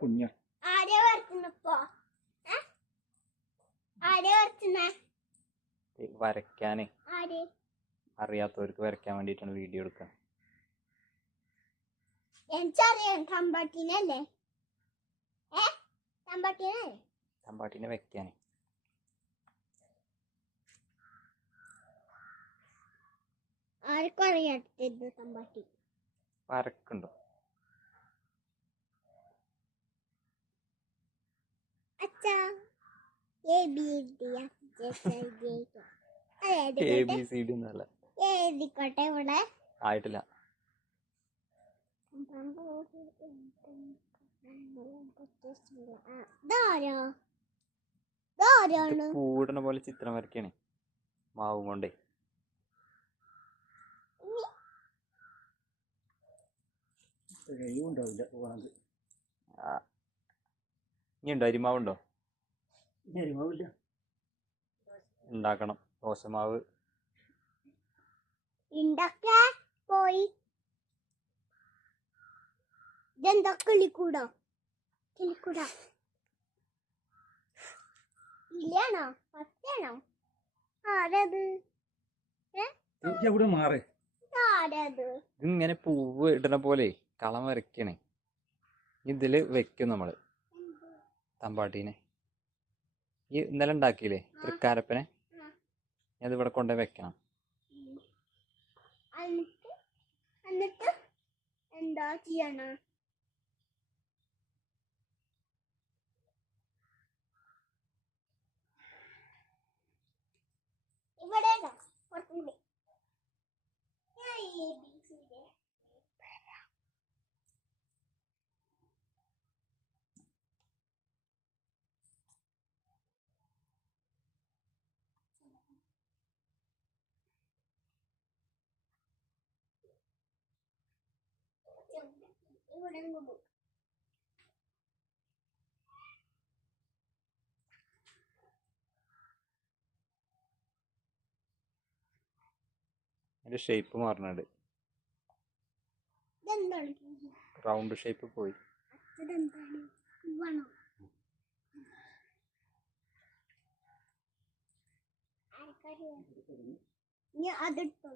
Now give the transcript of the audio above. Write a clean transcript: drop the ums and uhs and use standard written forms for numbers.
കുഞ്ഞ വരയ്ക്കാനേ അറിയാത്തവർക്ക് വരയ്ക്കാൻ വേണ്ടിട്ടാണ് വീഡിയോ എടുക്കുക. എനിക്കറിയാം തമ്പാട്ടിനല്ലേ തമ്പാട്ടിനെ വെക്കാനേ. ആർക്കും അറിയാത്തത് തമ്പാട്ടി വരക്കുണ്ടോ? അച്ഛാ ABCD ഒന്നല്ല, എഴുതിക്കോട്ടെ ഇവിടെ ആയിട്ടില്ല. പൂവിടണ പോലെ ചിത്രം വരയ്ക്കണേ മാവും കൊണ്ടേ. ഇനി ഉണ്ടോ അരിമാവുണ്ടോ? ഉണ്ടാക്കണം ദോശമാവ്. പോയി ഇതെന്താ കിളിക്കൂടോ? കിളിക്കൂട ഇല്ലാണോ? പത്തയാണോ? ആരത്? ആരത്? ഇങ്ങനെ പൂവ് ഇടണ പോലെ കളം വരയ്ക്കണേ. ഇതില് വെക്കും നമ്മള് തമ്പാട്ടീനെ. ഈ ഇന്നലെ ഉണ്ടാക്കിയില്ലേ തൃക്കാരപ്പനെ, അത് ഇവിടെ കൊണ്ടുപോയി വെക്കണം. എന്നിട്ട് എന്താ ചെയ്യണ? ഇവിടെ കുറച്ചുകൂടി ഇവിടെ അതിന്റെ ഷേപ്പ് മാറണുണ്ട്. റൗണ്ട് ഷേപ്പ് പോയി. അതെടുത്തോ